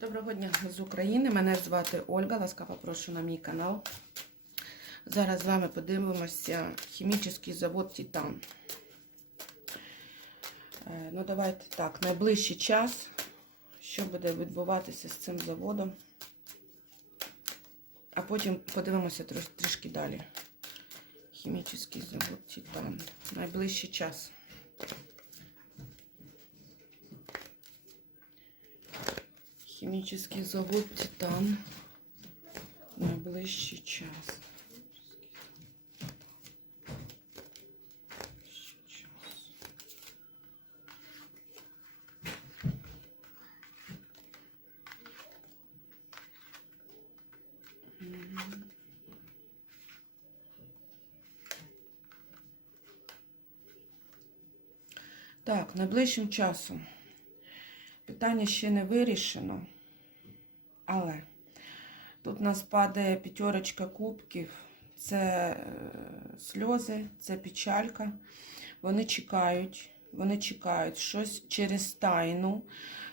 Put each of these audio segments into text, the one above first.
Доброго дня з України. Мене звати Ольга. Ласкаво прошу на мій канал. Зараз з вами подивимося хімічний завод Титан. Е, Ну, давайте так, найближчий час, що буде відбуватися з цим заводом. А потім подивимося трішки далі. Хімічний завод Титан. Найближчий час. Хімічний завод Титан. Найближчий час. Так, найближчим часом. Питання ще не вирішено. Але тут у нас падає п'ятерочка кубків. Це е, сльози, це печалька. Вони чекають, вони чекають щось через тайну.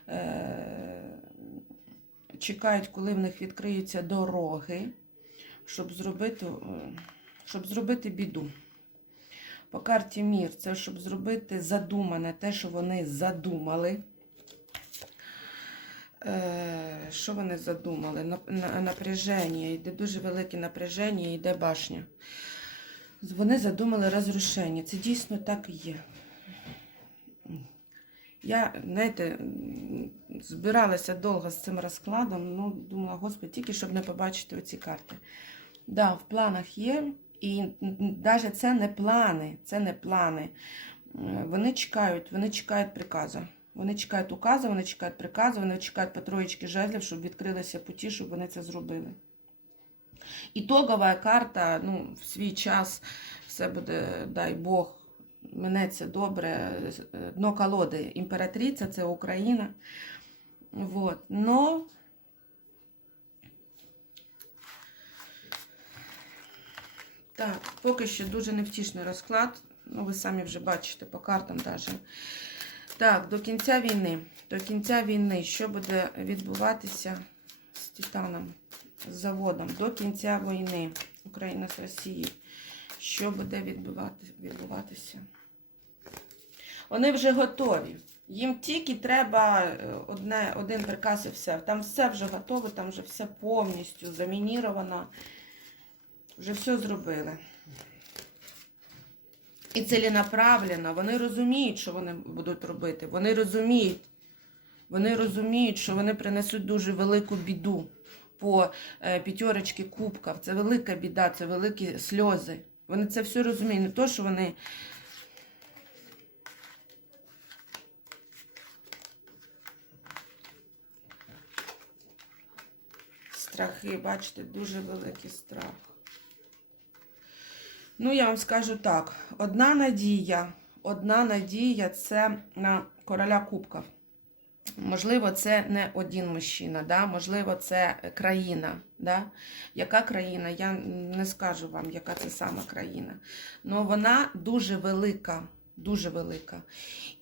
Е, чекають, коли в них відкриються дороги, щоб зробити, е, щоб зробити біду. По карті Мір, це щоб зробити задумане, те, що вони задумали. Е, Що вони задумали? Напряження, йде дуже велике напряження, йде башня. Вони задумали розрушення. Це дійсно так і є. Я, знаєте, збиралася довго з цим розкладом, ну, думала, господи, тільки щоб не побачити оці карти. Да, в планах є, і навіть це не плани, це не плани. Е, Вони чекають, вони чекають приказу. Вони чекають указу, вони чекають приказу, вони чекають по троєчки жезлів, щоб відкрилися путі, щоб вони це зробили. Ітогова карта, ну, в свій час все буде, дай Бог, минеться добре. Дно колоди імператриця, це Україна. Вот. Но так, поки що дуже невтішний розклад. Ну, ви самі вже бачите по картам навіть. Так, до кінця війни. До кінця війни, що буде відбуватися з Титаном, з заводом? До кінця війни Україна з Росією. Що буде відбувати, відбуватися? Вони вже готові. Їм тільки треба е, одне, один приказ і все. Там все вже готове, там вже все повністю замініровано. Вже все зробили. І ціленаправленно. Вони розуміють, що вони будуть робити. Вони розуміють. Вони розуміють, що вони принесуть дуже велику біду по е, п'ятерочці кубків. Це велика біда, це великі сльози. Вони це все розуміють. Не то, що вони. Страхи, бачите, дуже великий страх. Ну, я вам скажу так: одна надія, одна надія це на короля кубків. Можливо, це не один мужчина, да? можливо, це країна. Да? Яка країна? Я не скажу вам, яка це сама країна. Але вона дуже велика, дуже велика.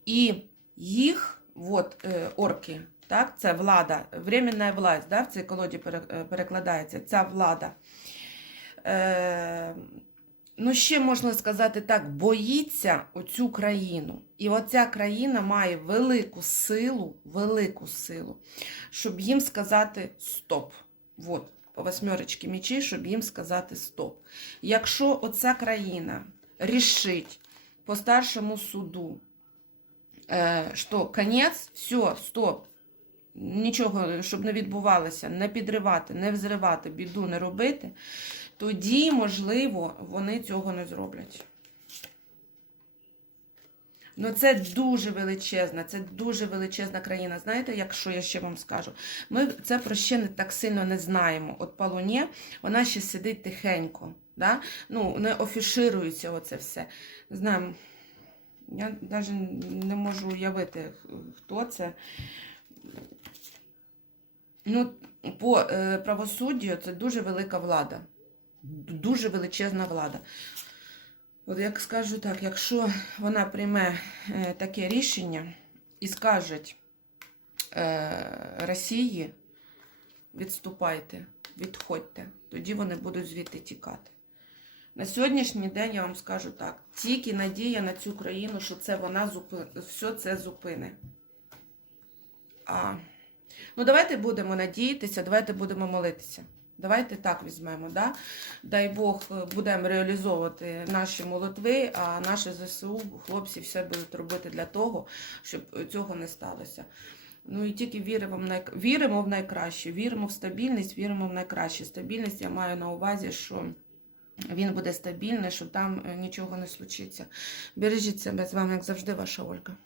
І їх, от, е, орки, так, це влада, временна власть, да, в цій колоді е, перекладається, ця влада. Ну, ще можна сказати так, боїться оцю країну. І оця країна має велику силу, велику силу, щоб їм сказати стоп. От, по восьмерочці мечей, щоб їм сказати стоп. Якщо оця країна рішить по старшому суду, е, що конець, все, стоп. Нічого, щоб не відбувалося, не підривати, не взривати, біду не робити, тоді, можливо, вони цього не зроблять. Ну, це дуже величезна, це дуже величезна країна. Знаєте, якщо я ще вам скажу? Ми це про ще не так сильно не знаємо. От по Луні вона ще сидить тихенько. Да? Ну, не офіширується оце все. Знаю, я навіть не можу уявити, хто це. Ну, по е, правосуддю це дуже велика влада. Дуже величезна влада. От як скажу так, якщо вона прийме е, таке рішення і скаже е, Росії, відступайте, відходьте. Тоді вони будуть звідти тікати. На сьогоднішній день я вам скажу так: тільки надія на цю країну, що це вона зупи... все це зупине. А... Ну, давайте будемо надіятися, давайте будемо молитися. Давайте так візьмемо. Да? Дай Бог е, будемо реалізовувати наші молитви, а наші ЗСУ, хлопці, все будуть робити для того, щоб цього не сталося. Ну і тільки віримо в, най... віримо в найкраще, віримо в стабільність, віримо в найкраще. Стабільність я маю на увазі, що він буде стабільний, що там е, нічого не случиться. Бережіть себе з вами, як завжди, ваша Ольга.